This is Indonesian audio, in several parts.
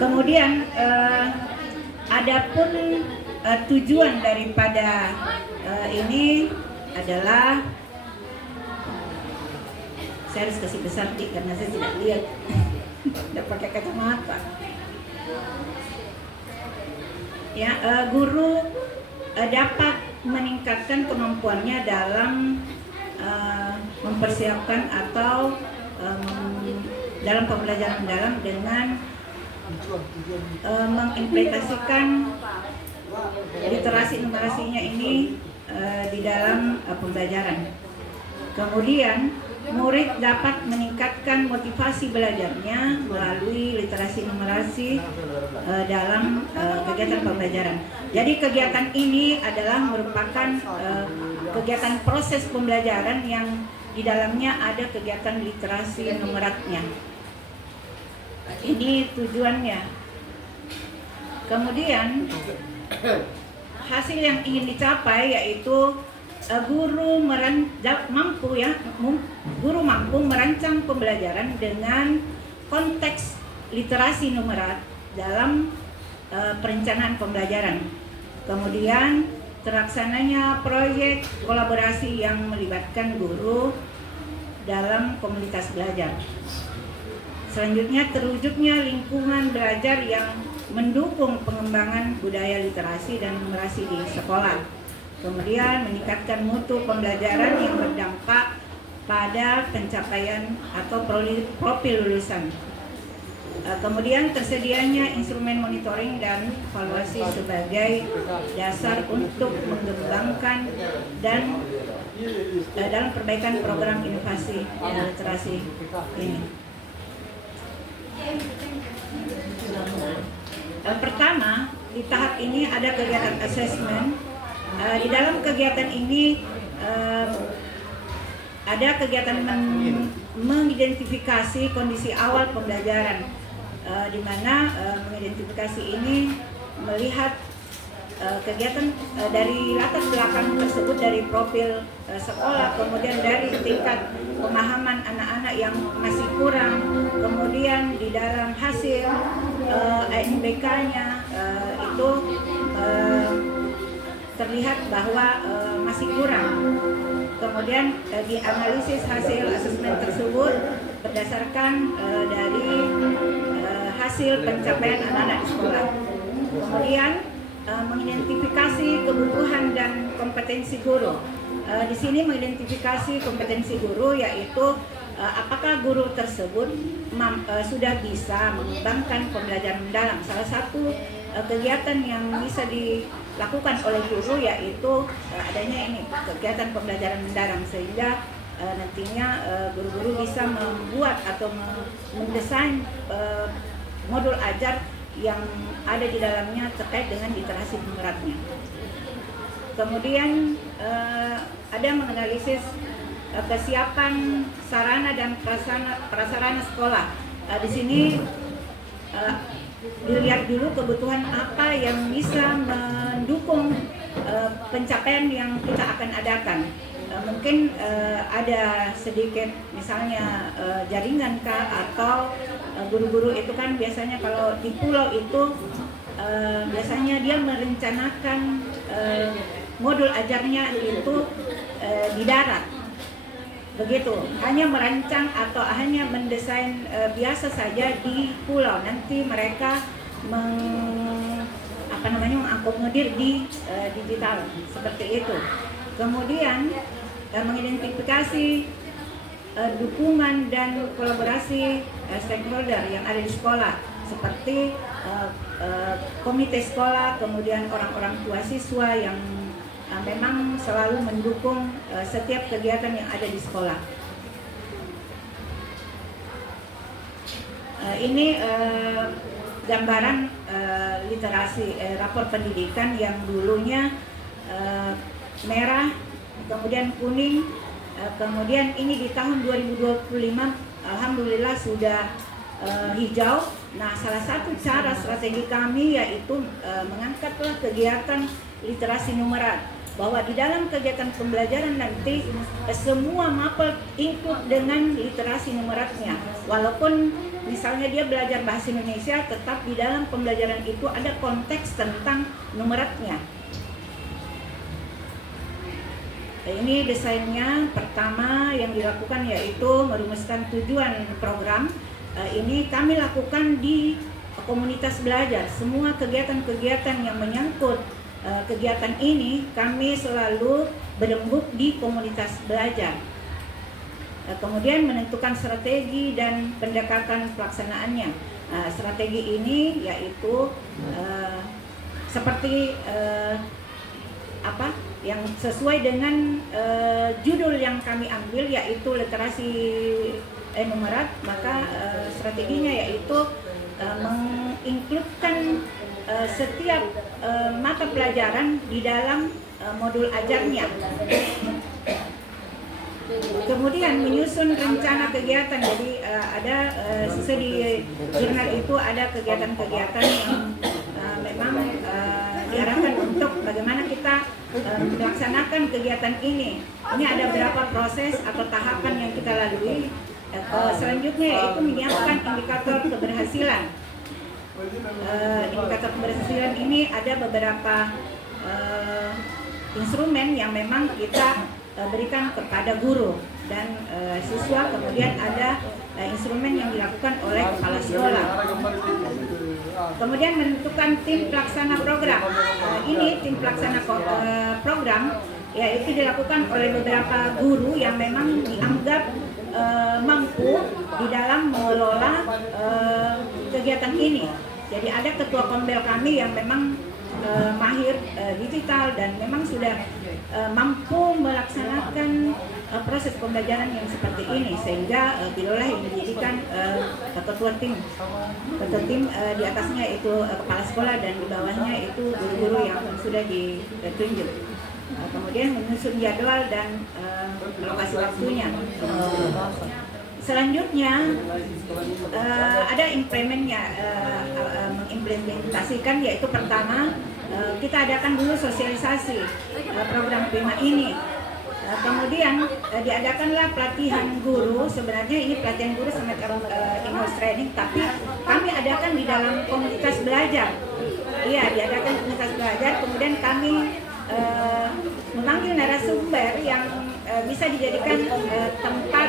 Kemudian adapun tujuan daripada ini adalah, saya harus kasih besar karena saya tidak lihat, tidak pakai kacamata. Ya, guru dapat meningkatkan kemampuannya dalam mempersiapkan atau dalam pembelajaran mendalam dengan mengimplementasikan literasi numerasinya ini di dalam pembelajaran. Kemudian murid dapat meningkatkan motivasi belajarnya melalui literasi numerasi dalam kegiatan pembelajaran. Jadi kegiatan ini adalah merupakan kegiatan proses pembelajaran yang di dalamnya ada kegiatan literasi numeratnya. Ini tujuannya. Kemudian hasil yang ingin dicapai yaitu guru mampu merancang pembelajaran dengan konteks literasi numerat dalam perencanaan pembelajaran. Kemudian terlaksananya proyek kolaborasi yang melibatkan guru dalam komunitas belajar. Selanjutnya terwujudnya lingkungan belajar yang mendukung pengembangan budaya literasi dan numerasi di sekolah. Kemudian meningkatkan mutu pembelajaran yang berdampak pada pencapaian atau profil lulusan. Kemudian tersedianya instrumen monitoring dan evaluasi sebagai dasar untuk mengembangkan dan dalam perbaikan program inovasi literasi ini. Pertama, di tahap ini ada kegiatan assessment. Di dalam kegiatan ini ada kegiatan mengidentifikasi kondisi awal pembelajaran, di mana mengidentifikasi ini melihat kegiatan dari latar belakang tersebut, dari profil sekolah, kemudian dari tingkat pemahaman anak-anak yang masih kurang, kemudian di dalam hasil ANBK-nya itu terlihat bahwa masih kurang. Kemudian dianalisis hasil asesmen tersebut berdasarkan dari hasil pencapaian anak-anak di sekolah. Kemudian mengidentifikasi kebutuhan dan kompetensi guru. Di sini mengidentifikasi kompetensi guru yaitu apakah guru tersebut sudah bisa mengembangkan pembelajaran mendalam. Salah satu kegiatan yang bisa dilakukan oleh guru yaitu adanya ini kegiatan pembelajaran mendalam, sehingga nantinya guru-guru bisa membuat atau mendesain modul ajar yang ada di dalamnya terkait dengan literasi numeratnya. Kemudian ada menganalisis kesiapan sarana dan prasarana sekolah. Di sini dilihat dulu kebutuhan apa yang bisa mendukung pencapaian yang kita akan adakan. Mungkin ada sedikit misalnya jaringan kah, atau guru-guru itu kan biasanya kalau di pulau itu biasanya dia merencanakan modul ajarnya itu di darat. Begitu, hanya merancang atau hanya mendesain biasa saja di pulau. Nanti mereka mengakomodir di digital seperti itu. Kemudian mengidentifikasi dukungan dan kolaborasi stakeholder yang ada di sekolah, seperti komite sekolah, kemudian orang-orang tua siswa yang memang selalu mendukung setiap kegiatan yang ada di sekolah. Ini gambaran literasi rapor pendidikan yang dulunya merah, kemudian kuning, kemudian ini di tahun 2025 alhamdulillah sudah hijau. Nah, salah satu cara strategi kami yaitu mengangkatlah kegiatan literasi numerat. bahwa di dalam kegiatan pembelajaran nanti semua mapel include dengan literasi numeratnya. Walaupun misalnya dia belajar bahasa Indonesia, tetap di dalam pembelajaran itu ada konteks tentang numeratnya. Ini desainnya pertama yang dilakukan yaitu merumuskan tujuan program. Ini kami lakukan di komunitas belajar. Semua kegiatan-kegiatan yang menyangkut kegiatan ini kami selalu berembuk di komunitas belajar. Kemudian menentukan strategi dan pendekatan pelaksanaannya. Strategi ini yaitu seperti yang sesuai dengan judul yang kami ambil yaitu literasi numerat, maka strateginya yaitu menginkludkan setiap mata pelajaran di dalam modul ajarnya. Kemudian menyusun rencana kegiatan. Jadi ada sesuai di jurnal itu ada kegiatan-kegiatan yang memang diarahkan untuk bagaimana kita melaksanakan kegiatan ini. Ini ada beberapa proses atau tahapan yang kita lalui. Selanjutnya yaitu menyiapkan indikator keberhasilan. Indikator keberhasilan ini ada beberapa instrumen yang memang kita berikan kepada guru dan siswa. Kemudian ada instrumen yang dilakukan oleh kepala sekolah. Kemudian menentukan tim pelaksana program. Ini tim pelaksana program yaitu dilakukan oleh beberapa guru yang memang dianggap mampu di dalam mengelola kegiatan ini. Jadi ada ketua kombel kami yang memang mahir digital dan memang sudah mampu melaksanakan proses pembelajaran yang seperti ini, sehingga beliaulah yang dijadikan ketua tim. Ketua tim di atasnya itu kepala sekolah dan di bawahnya itu guru-guru yang sudah ditunjuk. Kemudian menyusun jadwal dan alokasi waktunya. Selanjutnya ada mengimplementasikan, yaitu pertama kita adakan dulu sosialisasi program Prima ini. Kemudian diadakanlah pelatihan guru. Sebenarnya ini pelatihan guru semacam in-house training, tapi kami adakan di dalam komunitas belajar. Iya, diadakan komunitas belajar. Kemudian kami memanggil narasumber yang bisa dijadikan tempat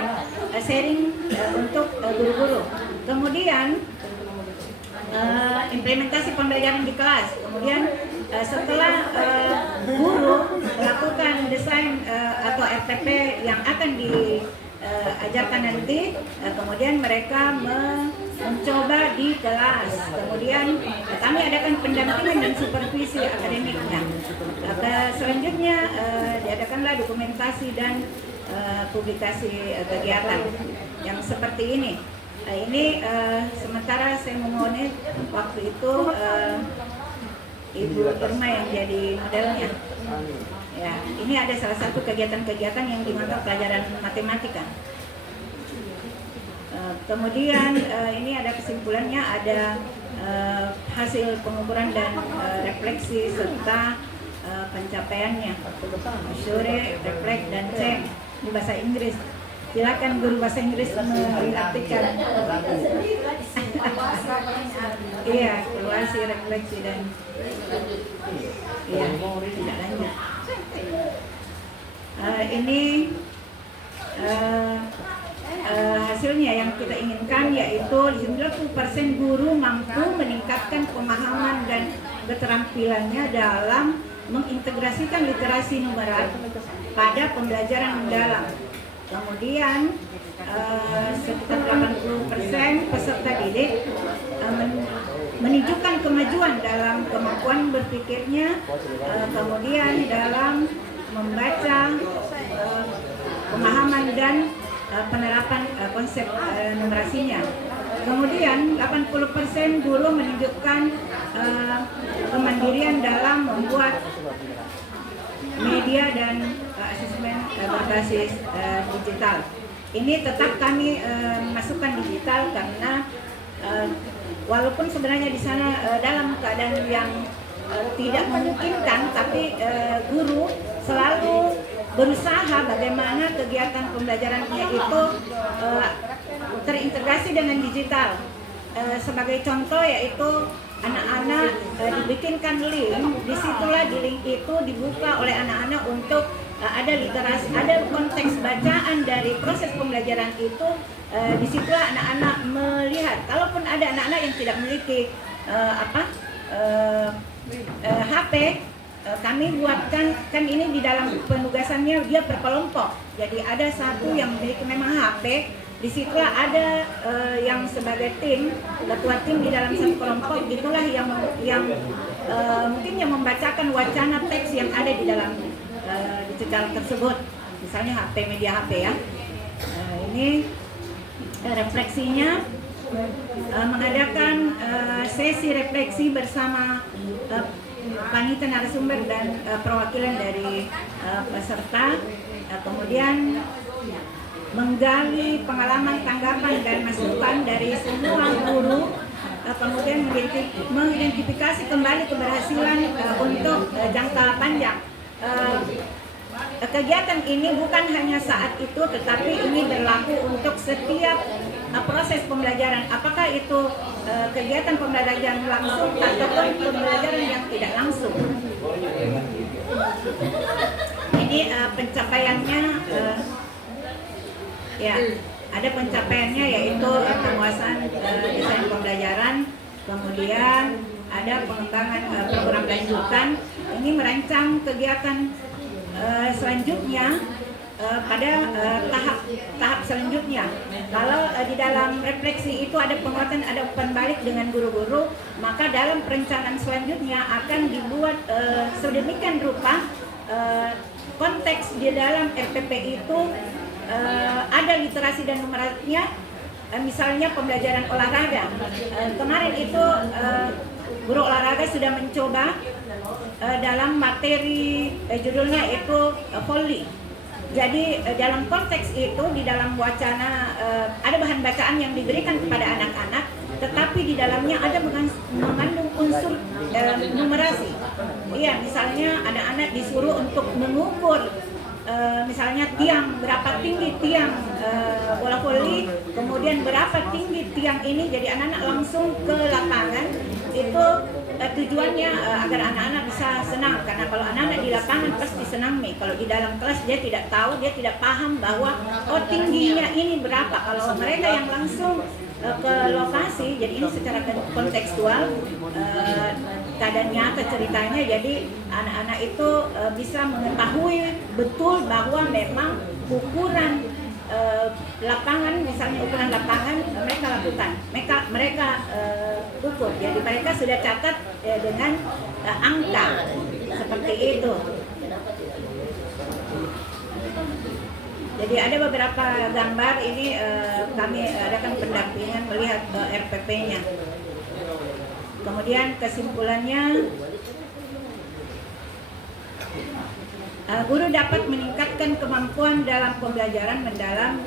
sharing untuk guru-guru. Kemudian implementasi pembelajaran di kelas. Kemudian setelah guru melakukan desain atau RTP yang akan diajarkan nanti, kemudian mereka mencoba di kelas. Kemudian kami adakan pendampingan dan supervisi akademiknya. Selanjutnya diadakanlah dokumentasi dan publikasi kegiatan yang seperti ini. Ini sementara saya memohon waktu itu Ibu Irma yang jadi modelnya. Ya, ini ada salah satu kegiatan-kegiatan yang di mata pelajaran matematika. Kemudian ini ada kesimpulannya, ada hasil pengukuran dan refleksi serta pencapaiannya. Sore, refleks dan cek di bahasa Inggris. Silakan guru bahasa Inggris mengartikan. Iya, evaluasi, refleksi dan iya, tidak lanjut. Ini hasilnya yang kita inginkan yaitu 90% guru mampu meningkatkan pemahaman dan keterampilannya dalam mengintegrasikan literasi numerat pada pembelajaran mendalam. Kemudian sekitar 80% peserta didik menunjukkan kemajuan dalam kemampuan berpikirnya, kemudian dalam membaca, pemahaman dan penerapan konsep numerasinya. Kemudian 80% guru menunjukkan kemandirian dalam membuat media dan asesmen berbasis digital. Ini tetap kami masukkan digital karena walaupun sebenarnya di sana dalam keadaan yang tidak memungkinkan, tapi guru selalu berusaha bagaimana kegiatan pembelajarannya itu terintegrasi dengan digital. Sebagai contoh yaitu anak-anak dibikinkan link, disitulah di link itu dibuka oleh anak-anak untuk ada literasi, ada konteks bacaan dari proses pembelajaran itu. Disitulah anak-anak melihat. Kalaupun ada anak-anak yang tidak memiliki HP, kami buatkan, kan ini di dalam penugasannya dia berkelompok. Jadi ada satu yang memiliki memang HP. Disitulah ada yang sebagai tim, ketua tim di dalam satu kelompok, itulah yang mungkin yang membacakan wacana teks yang ada di dalam digital tersebut, misalnya HP, media HP ya. Ini refleksinya, mengadakan sesi refleksi bersama panitia narasumber dan perwakilan dari peserta, kemudian menggali pengalaman, tanggapan, dan masukan dari semua guru, kemudian mengidentifikasi kembali keberhasilan untuk jangka panjang. Kegiatan ini bukan hanya saat itu, tetapi ini berlaku untuk setiap proses pembelajaran, apakah itu kegiatan pembelajaran langsung ataupun pembelajaran yang tidak langsung. Ini pencapaiannya, ya, ada pencapaiannya yaitu penguasaan desain pembelajaran, kemudian ada pengembangan program lanjutan. Ini merancang kegiatan selanjutnya pada tahap selanjutnya. Kalau di dalam refleksi itu ada penguatan, ada umpan balik dengan guru-guru, maka dalam perencanaan selanjutnya akan dibuat sedemikian rupa konteks di dalam RPP itu ada literasi dan numerasinya. Misalnya pembelajaran olahraga, kemarin itu guru olahraga sudah mencoba dalam materi judulnya itu volley. Jadi dalam konteks itu, di dalam wacana ada bahan bacaan yang diberikan kepada anak-anak, tetapi di dalamnya ada mengandung unsur numerasi. Iya, misalnya anak-anak disuruh untuk mengukur misalnya tiang, berapa tinggi tiang bola voli, kemudian berapa tinggi tiang ini. Jadi anak-anak langsung ke lapangan. Itu tujuannya agar anak-anak bisa senang, karena kalau anak-anak di lapangan pasti senang nih. Kalau di dalam kelas dia tidak tahu, dia tidak paham bahwa oh tingginya ini berapa. Kalau mereka yang langsung ke lokasi, jadi ini secara kontekstual, keadaan nyata ceritanya, jadi anak-anak itu bisa mengetahui betul bahwa memang ukuran lapangan, misalnya ukuran lapangan mereka lakukan, mereka ukur. Jadi mereka sudah catat dengan angka seperti itu. Jadi ada beberapa gambar ini kami adakan pendampingan melihat RPP-nya. Kemudian kesimpulannya, guru dapat meningkatkan kemampuan dalam pembelajaran mendalam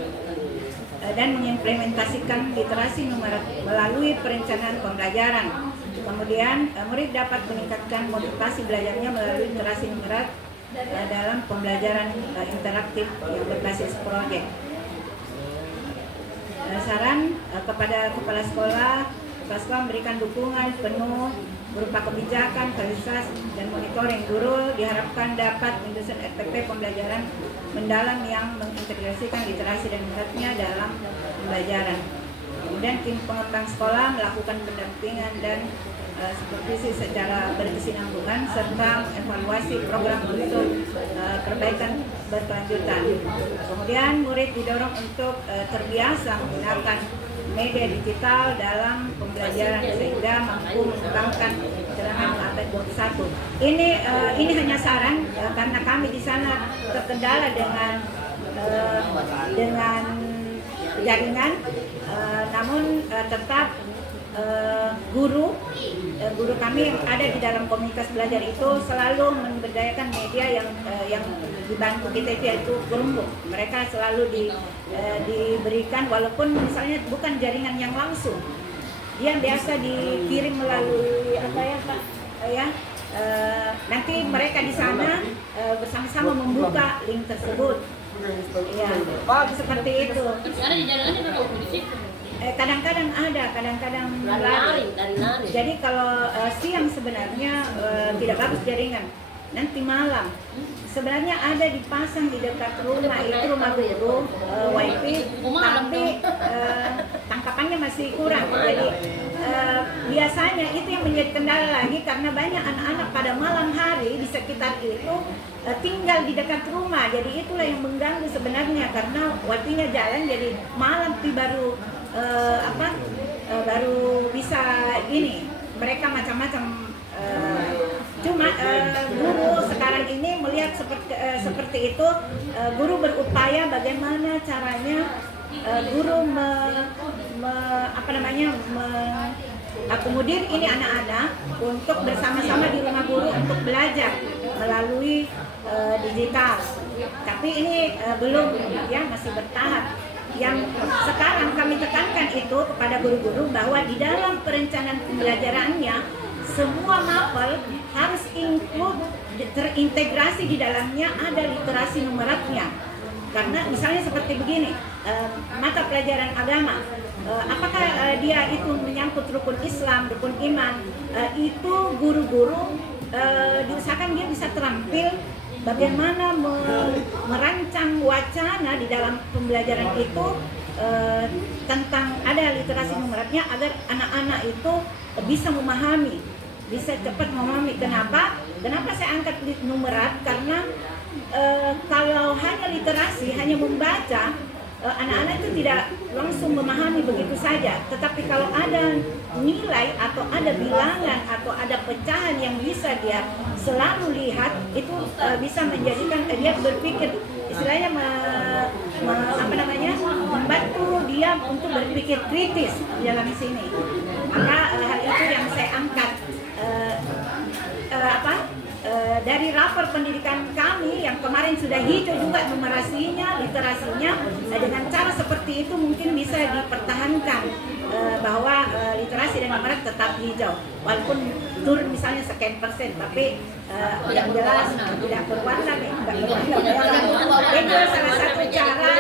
dan mengimplementasikan literasi numerik melalui perencanaan pembelajaran. Kemudian murid dapat meningkatkan motivasi belajarnya melalui literasi numerik dalam pembelajaran interaktif yang berbasis proyek. Saran kepada kepala sekolah memberikan dukungan penuh berupa kebijakan, fasilitas, dan monitoring. Guru diharapkan dapat menyusun RPP pembelajaran mendalam yang mengintegrasikan literasi dan numeriknya dalam pembelajaran. Kemudian tim pengembang sekolah melakukan pendampingan dan supervisi secara berkesinambungan serta evaluasi program untuk perbaikan berkelanjutan. Kemudian murid didorong untuk terbiasa menggunakan media digital dalam pembelajaran sehingga mampu mengembangkan keterampilan abad 21. Ini hanya saran karena kami di sana terkendala dengan jaringan, namun tetap guru kami yang ada di dalam komunitas belajar itu selalu memberdayakan media yang dibantu kita, yaitu Chromebook. Mereka selalu diberikan, walaupun misalnya bukan jaringan yang langsung, dia biasa dikirim melalui apa ya Pak ya, nanti mereka di sana bersama-sama membuka link tersebut. Ya, seperti itu. Ada di jalan aja di situ. Kadang-kadang ada, kadang-kadang lari. Jadi kalau siang sebenarnya tidak bagus jaringan. Nanti malam sebenarnya ada dipasang di dekat rumah, itu rumah guru wifi, tapi tangkapannya masih kurang. Jadi biasanya itu yang menjadi kendala lagi karena banyak anak-anak pada malam hari di sekitar itu tinggal di dekat rumah. Jadi itulah yang mengganggu sebenarnya karena wifi-nya jalan, jadi malam baru baru bisa ini mereka macam-macam. Cuma guru sekarang ini melihat seperti itu, guru berupaya bagaimana caranya guru akomodir ini anak-anak untuk bersama-sama di rumah guru untuk belajar melalui digital. Tapi ini belum, ya, masih bertahap. Yang sekarang kami tekankan itu kepada guru-guru bahwa di dalam perencanaan pembelajarannya semua mapel harus terintegrasi di dalamnya ada literasi numeratnya. Karena misalnya seperti begini, mata pelajaran agama, apakah dia itu menyangkut rukun Islam, rukun iman, itu guru-guru diusahakan dia bisa terampil bagaimana merancang wacana di dalam pembelajaran itu tentang ada literasi numeratnya agar anak-anak itu bisa memahami, bisa cepat memahami. Kenapa saya angkat numerat? Karena kalau hanya literasi, hanya membaca, anak-anak itu tidak langsung memahami begitu saja. Tetapi kalau ada nilai atau ada bilangan atau ada pecahan yang bisa dia selalu lihat, itu bisa menjadikan dia berpikir, istilahnya membantu dia untuk berpikir kritis di dalam sini. Maka hal itu yang saya angkat. Dari rapor pendidikan kami yang kemarin sudah hijau juga numerasinya, literasinya, dengan cara seperti itu mungkin bisa dipertahankan bahwa literasi dan numerat tetap hijau walaupun turun misalnya sekian persen, tapi tidak jelas, tidak berwarna, itu salah satu cara,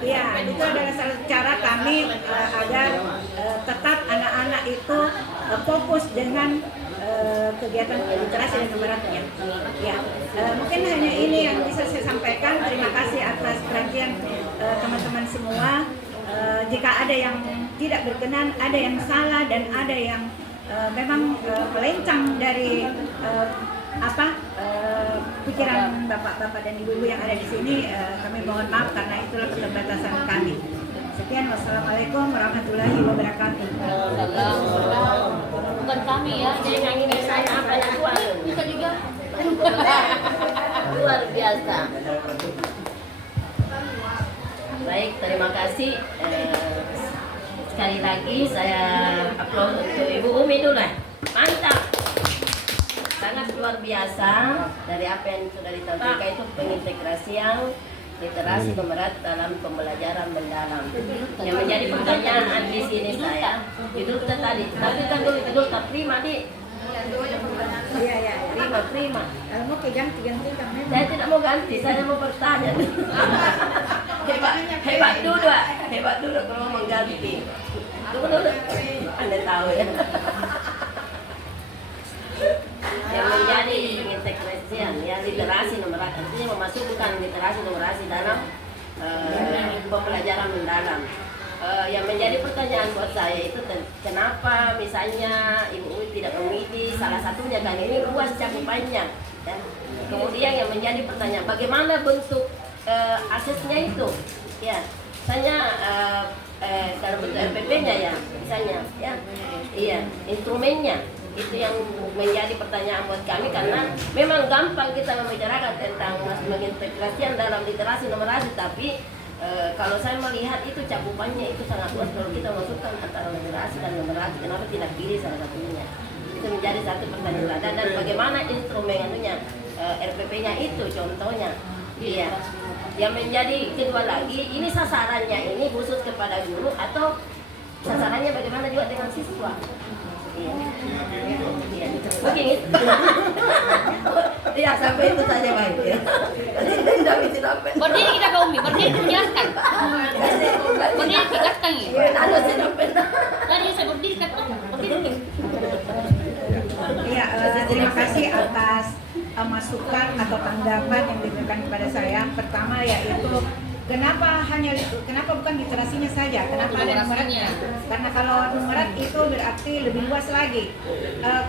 ya, itu adalah salah satu cara kami agar tetap anak-anak itu fokus dengan kegiatan literasi dan numeratnya. Ya, mungkin hanya ini yang bisa saya sampaikan. Terima kasih atas perhatian teman-teman semua. Jika ada yang tidak berkenan, ada yang salah dan ada yang memang melencang dari pikiran bapak-bapak dan ibu-ibu yang ada di sini, kami mohon maaf karena itulah keterbatasan kami. Sekian, wassalamualaikum warahmatullahi wabarakatuh. Bukan kami ya, jadi nyanyi di sana apa yang keluar bisa juga. Luar biasa. Baik, terima kasih. Sekali lagi saya upload untuk Ibu Umi dulu. Mantap. Sangat luar biasa dari apa yang sudah ditampilkan itu pengintegrasian literasi numerat dalam pembelajaran mendalam. Yang menjadi pertanyaan di sini saya, judul kita tadi, tapi kan judul tak prima di. Iya. Prima. Kalau mau ganti kami. Saya tidak mau ganti, saya mau bertanya. hebat dulu kalau mau ganti. Tunggu dulu, Anda tahu ya. Yang menjadi integrasian, ya, literasi numerat, artinya memasukkan literasi numerasi dalam pembelajaran mendalam. Yang menjadi pertanyaan buat saya itu kenapa misalnya Ibu Uwi tidak memilih salah satunya, kan ini luas cakupannya. Ya. Kemudian yang menjadi pertanyaan bagaimana bentuk aksesnya itu, ya, misalnya dalam bentuk RPP-nya ya, misalnya, ya, iya, instrumennya. Itu yang menjadi pertanyaan buat kami karena memang gampang kita membicarakan tentang mengintegrasikan dalam literasi numerasi, tapi kalau saya melihat itu cakupannya itu sangat luas kalau kita masukkan antara literasi dan numerasi, kenapa tidak pilih salah satunya? Itu menjadi satu pertanyaan. Dan bagaimana instrumen anunya RPP-nya itu contohnya, iya. Yang menjadi kedua lagi, ini sasarannya ini khusus kepada guru atau sasarannya bagaimana juga dengan siswa? Iya. Begini. Iya, sampai itu saja baik ya. Tidak bisa sampai. Berdiri kita Kak Umi, berdiri menjelaskan. Berdiri tegaskan ya. Anu saya sampai. Tadi saya berdiri kan, berdiri. Iya, terima kasih atas masukan atau tanggapan yang diberikan kepada saya. Pertama yaitu kenapa bukan literasinya saja? Kenapa ada numeratnya? Karena kalau numerat itu berarti lebih luas lagi.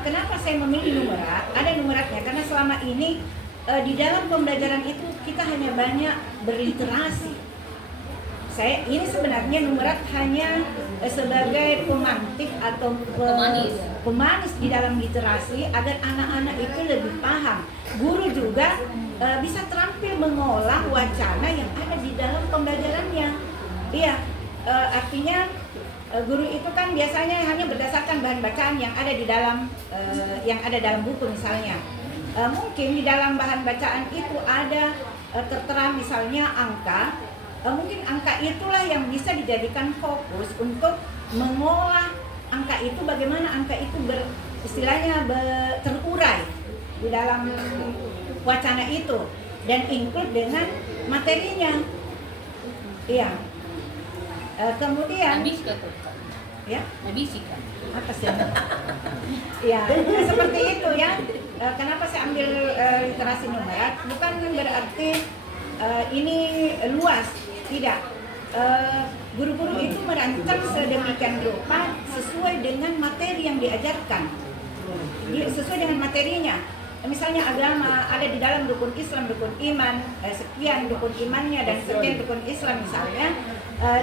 Kenapa saya memilih numerat? Ada numeratnya karena selama ini di dalam pembelajaran itu kita hanya banyak berliterasi. Ini sebenarnya numerat hanya sebagai pemantik atau pemanis di dalam literasi agar anak-anak itu lebih paham. Guru juga bisa terampil mengolah wacana yang ada di dalam pembelajarannya. Iya, artinya guru itu kan biasanya hanya berdasarkan bahan bacaan yang ada dalam buku misalnya. Mungkin di dalam bahan bacaan itu ada tertera misalnya angka. Mungkin angka itulah yang bisa dijadikan fokus untuk mengolah angka itu, bagaimana angka itu terurai di dalam wacana itu dan include dengan materinya. Iya. Kemudian Habis kan? ya, Habis kan? apa sih? Ya, seperti itu ya. Kenapa saya ambil literasi numerat? Bukan berarti ini luas, tidak. Guru-guru itu merancang sedemikian rupa sesuai dengan materi yang diajarkan, sesuai dengan materinya. Misalnya agama ada di dalam rukun Islam, rukun iman, sekian rukun imannya dan sekian rukun Islam misalnya,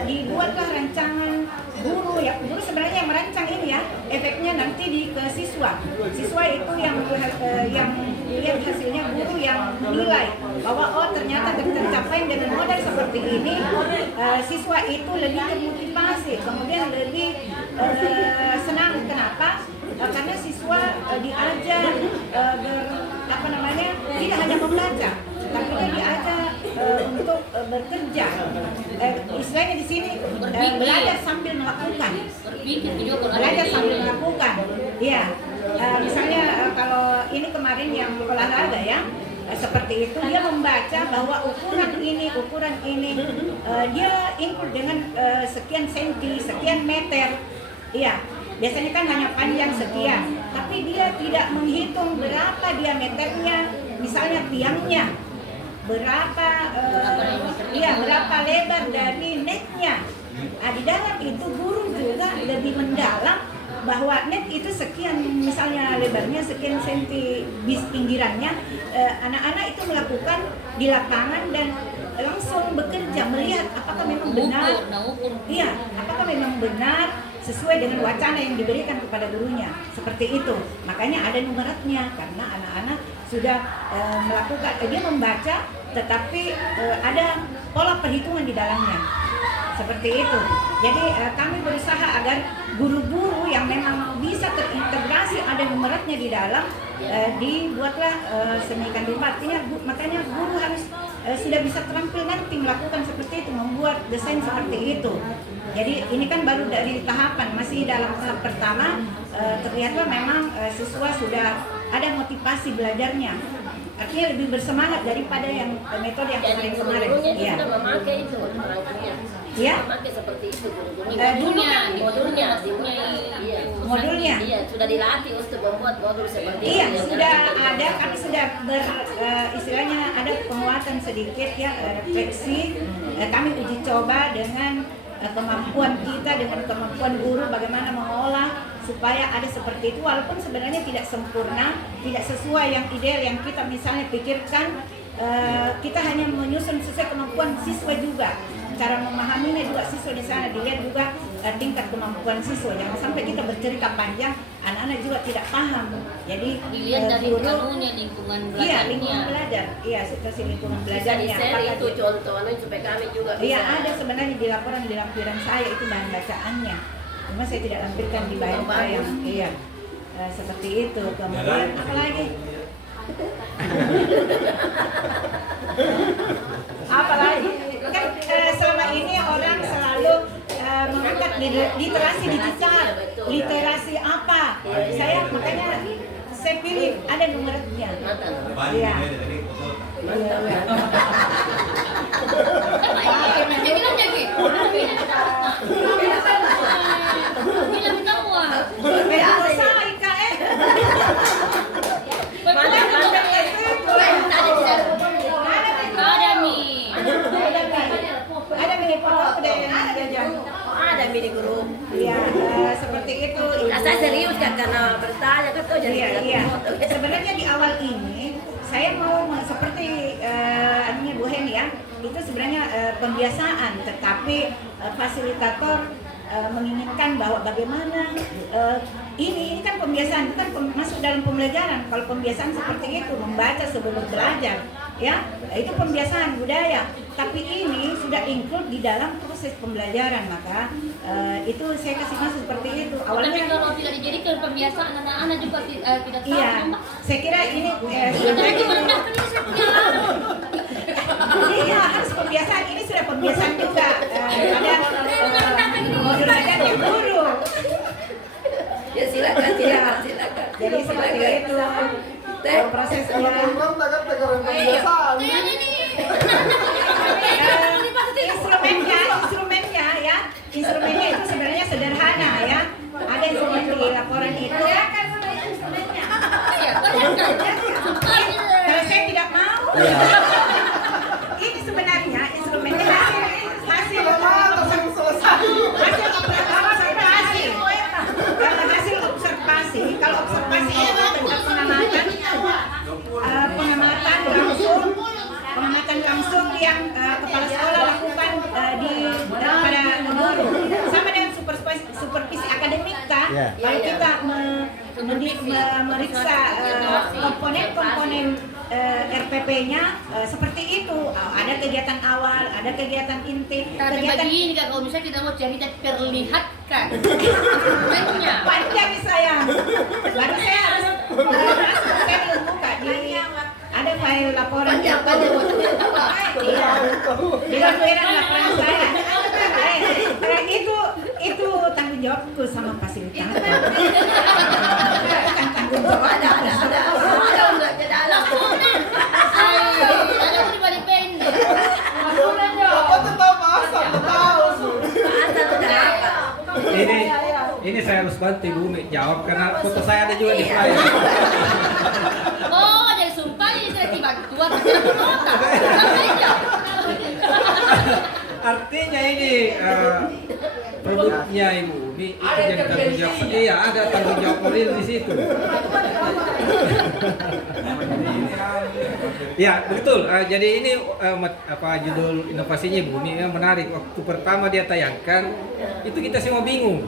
dibuatlah rancangan guru ya. Guru sebenarnya yang merancang ini ya, efeknya nanti ke siswa. Siswa itu yang lihat hasilnya, guru yang menilai bahwa ternyata tercapai dengan modal seperti ini, siswa itu lebih termotivasi, kemudian lebih senang. Kenapa? Karena siswa diajar tidak hanya membaca, tapi dia diajar untuk bekerja. Istilahnya di sini belajar sambil melakukan. Belajar sambil melakukan. Iya. Misalnya kalau ini kemarin yang olahraga ya, seperti itu dia membaca bahwa ukuran ini dia include dengan sekian senti, sekian meter. Iya. Biasanya kan hanya panjang sekian, tapi dia tidak menghitung berapa diameternya, misalnya tiangnya, berapa lebar dari netnya. Di dalam itu guru juga lebih mendalam bahwa net itu sekian, misalnya lebarnya sekian senti bis pinggirannya. Anak-anak itu melakukan di lapangan dan langsung bekerja melihat apakah memang benar, apakah memang benar sesuai dengan wacana yang diberikan kepada gurunya. Seperti itu. Makanya ada numeratnya karena anak-anak sudah melakukan, dia membaca tetapi ada pola perhitungan di dalamnya. Seperti itu. Jadi kami berusaha agar guru-guru yang memang bisa terintegrasi ada numeratnya di dalam, dibuatlah semikian rupa. Artinya makanya guru harus sudah bisa terampil nanti melakukan seperti itu, membuat desain seperti itu. Jadi ini kan baru dari tahapan, masih dalam tahap pertama. Ternyata memang siswa sudah ada motivasi belajarnya. Artinya lebih bersemangat daripada yang metode yang kemarin. Iya. Kita memakai itu orangnya. Iya. Memakai seperti itu modulnya. Iya, sudah dilatih untuk membuat modul seperti itu. Iya, sudah ada. Kami sudah istilahnya ada penguatan sedikit ya, refleksi. Kami uji coba dengan kemampuan kita, dengan kemampuan guru bagaimana mengolah supaya ada seperti itu, walaupun sebenarnya tidak sempurna, tidak sesuai yang ideal yang kita misalnya pikirkan. Kita hanya menyusun sesuai kemampuan siswa juga, cara memahaminya juga siswa di sana, dilihat juga tingkat kemampuan siswa. Jangan sampai kita bercerita panjang, anak-anak juga tidak paham. Jadi dilihat dari kanunya lingkungan belajarnya. Iya, lingkungan belajar. Iya, situasi lingkungan belajarnya. Itu contohnya supaya kami juga bisa. Iya, ada sebenarnya di lampiran saya itu bahan bacaannya. Cuma saya tidak lampirkan di bahan yang seperti itu. Kemudian apa lagi? Apalagi kan selama ini orang selalu mengangkat literasi digital, literasi apa? Saya makanya saya pilih ada numeriknya. Iya. Ada di grup. Iya, seperti itu. Saya serius kan karena bertanya kan tuh jadi Iya. Sebenarnya di awal ini saya mau seperti anunya Bu Hen ya, itu sebenarnya pembiasaan, tetapi fasilitator menginginkan bahwa bagaimana ini kan pembiasaan, kan masuk dalam pembelajaran. Kalau pembiasaan seperti itu membaca sebelum belajar, ya itu pembiasaan budaya. Tapi ini sudah include di dalam proses pembelajaran, maka itu saya kasih masuk seperti itu. Tapi Awalnya kalau tidak dijadikan pembiasaan anak-anak juga tidak tahu. iya, saya kira ini iya harus pembiasaan, ini sudah pembiasaan juga. Ada modul ajarnya guru. Ya silakan. Jadi seperti itu prosesnya. Instrumennya itu sebenarnya sederhana ya. Ada instrumen di laporan itu. Kalau saya tidak mau. Ini sebenarnya instrumennya hasil observasi. Kalau observasi itu bentuk pengamatan langsung yang kepala sekolah lakukan pada guru, sama dengan supervisi akademik kan. Kalau kita memeriksa komponen RPP-nya seperti itu, ada kegiatan awal, ada kegiatan inti, Tapi kegiatan begini Kak, kalau misalnya kita mau cerita perlihatkan instrumennya. panjang nih saya. Baru saya harus saya belum buka di ada file laporan Panjang. Iya. Di laporan saya. Itu tanggung jawabku sama fasilitator. Bukan tanggung jawab Ada enggak ke dalam. Ada di balik pendek. Ini saya harus bantu Ibu Umi jawab karena foto saya ada juga di flyer. Oh, jadi sumpah ini saya tiba tua Artinya ini produknya Ibu Umi itu jadi tanggung jawab. Iya, ada tanggung jawab moral di situ. Ya, betul. Jadi ini judul inovasinya Ibu Umi yang menarik. Waktu pertama dia tayangkan itu kita semua bingung.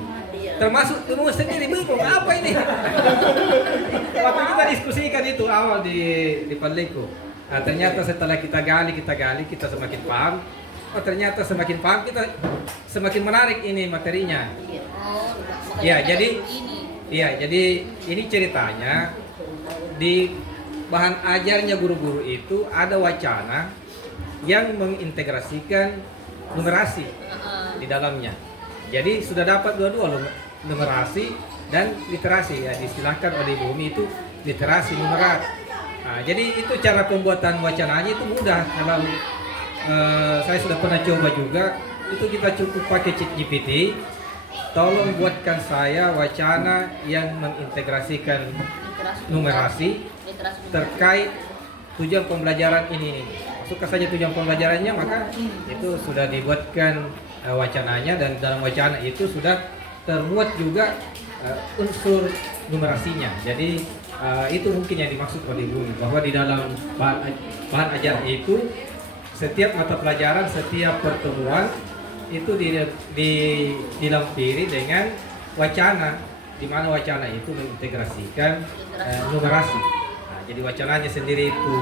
Termasuk kamu sendiri bingung apa ini? Waktu kita diskusikan itu awal di Padleko. Ternyata setelah kita gali, kita semakin paham. Oh, ternyata semakin paham kita semakin menarik ini materinya. Jadi ini ceritanya di bahan ajarnya guru-guru itu ada wacana yang mengintegrasikan numerasi di dalamnya. Jadi sudah dapat dua-dua numerasi dan literasi ya, diistilahkan oleh Ibu Umi itu literasi numerat. Nah, jadi itu cara pembuatan wacananya itu mudah. Kalau saya sudah pernah coba juga, itu kita cukup pakai ChatGPT. Tolong buatkan saya wacana yang mengintegrasikan numerasi terkait tujuan pembelajaran ini. Masukkan saja tujuan pembelajarannya, maka itu sudah dibuatkan wacananya, dan dalam wacana itu sudah terbuat juga unsur numerasinya. Jadi itu mungkin yang dimaksud oleh Ibu, bahwa di dalam bahan ajar itu setiap mata pelajaran, setiap pertemuan itu dilampiri dengan wacana, di mana wacana itu mengintegrasikan numerasi. Nah, jadi wacananya sendiri itu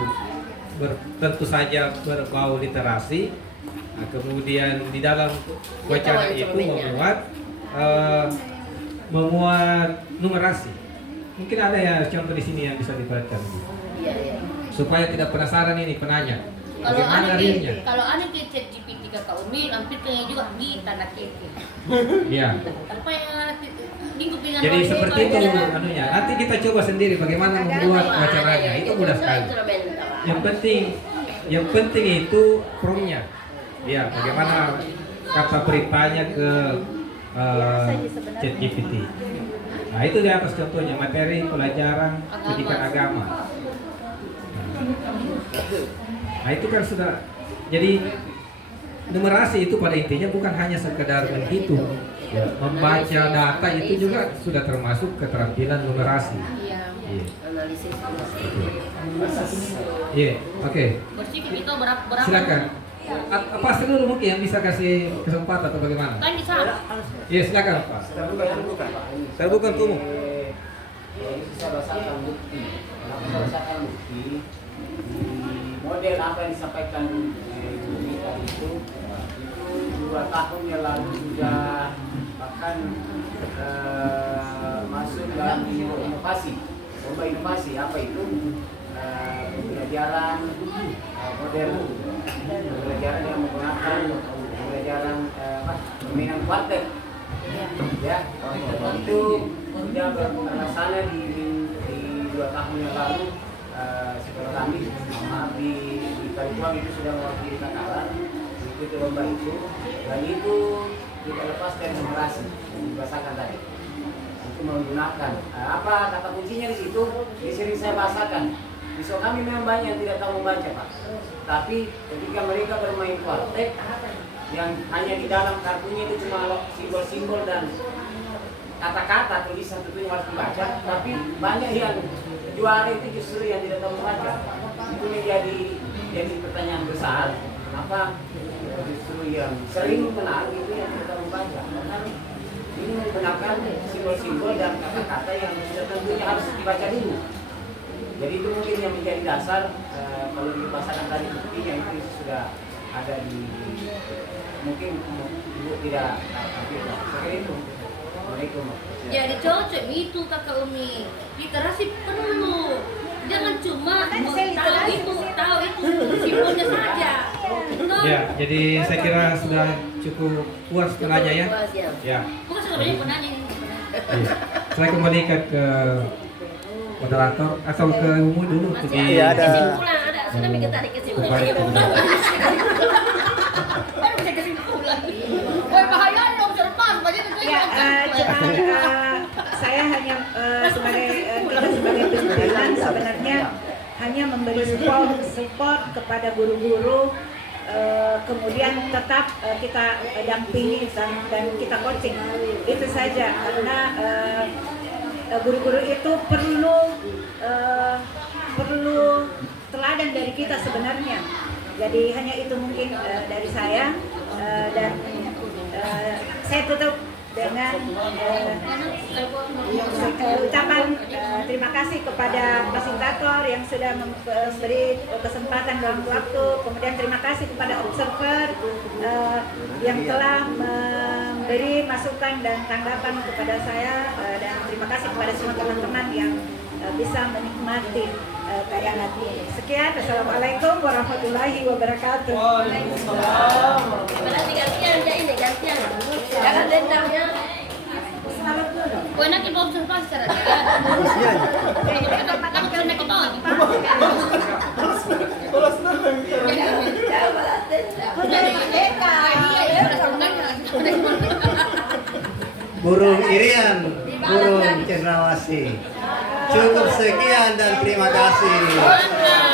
tentu saja berbau literasi. Nah, kemudian di dalam wacana itu memuat numerasi. Mungkin ada ya contoh di sini yang bisa diperhatikan, supaya tidak penasaran ini penanya. Kalau aneh ke ChatGPT Kakak Umi, hampir kayaknya juga di tanda keke. Iya. Apa yang Jadi seperti itu anunya. Nanti kita coba sendiri bagaimana membuat wacananya. Itu mudah sekali. Yang penting itu promnya. Ya, bagaimana kata beritanya ke ChatGPT. Nah, itu di atas contohnya materi pelajaran pendidikan agama. Nah, itu kan sudah jadi numerasi itu pada intinya bukan hanya sekedar menghitung. Ya, membaca data itu juga sudah termasuk keterampilan numerasi. Iya. Analisis. Iya, oke. Bersikap itu berapa? Silakan. Apa dulu mungkin yang bisa kasih kesempatan atau bagaimana? Kan bisa. Iya, silakan Pak. Terbuka tuh. Bisa bahasakan bukti. Bahasakan bukti. Model apa yang disampaikan berita itu 2 tahun yang lalu sudah bahkan masuk dalam inovasi, lomba inovasi. Apa itu? Pembelajaran model, pembelajaran yang menggunakan pembelajaran permainan kuartet. Ya, itu sudah berlaksana di 2 tahun yang lalu. Sekolah kami di Kalipuang itu sudah mewakili Takalar mengikuti lomba itu, dan itu kita lepas dari numerasi yang dibahasakan tadi. Itu menggunakan apa kata kuncinya di situ, sering saya bahasakan. Besok kami memang banyak yang tidak tahu membaca, Pak. Tapi ketika mereka bermain kuartet yang hanya di dalam kartunya itu cuma simbol-simbol dan kata-kata tulisan tentunya harus dibaca, tapi banyak yang juara itu justru yang tidak tahu membaca. Itu menjadi pertanyaan besar. Kenapa justru yang sering menang itu yang tidak tahu membaca? Karena ini menggunakan simbol-simbol dan kata-kata yang sudah tentunya harus dibaca dulu. Jadi itu mungkin yang menjadi dasar kalau dibahasakan tadi buktinya itu sudah ada di mungkin ibu tidak tapi seperti itu. Jadi cocok itu Kakak Umi. Literasi perlu. Jangan cuma tahu itu simbolnya saja. Ya, jadi saya kira sudah cukup puas penanya ya. Ya. Bukan sebenarnya penanya ini. Iya. Saya kembalikan ke moderator atau ke umum dulu untuk Iya, ada. Kesimpulan ada. Sudah bikin tadi kesimpulan. Baru bisa kesimpulan. Woi bahaya dong serpas banyak itu. Ya, saya hanya sebagai kita sebagai pimpinan sebenarnya hanya memberi support kepada guru-guru, kemudian tetap kita dampingi dan kita coaching. Itu saja, karena guru-guru itu perlu teladan dari kita sebenarnya. Jadi hanya itu mungkin dari saya, dan saya tutup dengan ucapan terima kasih kepada fasilitator yang sudah memberi kesempatan dalam waktu. Kemudian terima kasih kepada observer yang telah memberi masukan dan tanggapan kepada saya, dan terima kasih kepada semua teman-teman yang bisa menikmati tayangan ini. Sekian, assalamualaikum warahmatullahi wabarakatuh. Berarti gantian aja ini gantian. Jangan dendamnya. Kau nak kita observasi secara Burung Irian, burung cendrawasih. Cukup sekian dan terima kasih.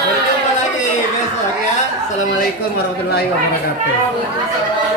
Berjumpa lagi besok ya. Assalamualaikum warahmatullahi wabarakatuh.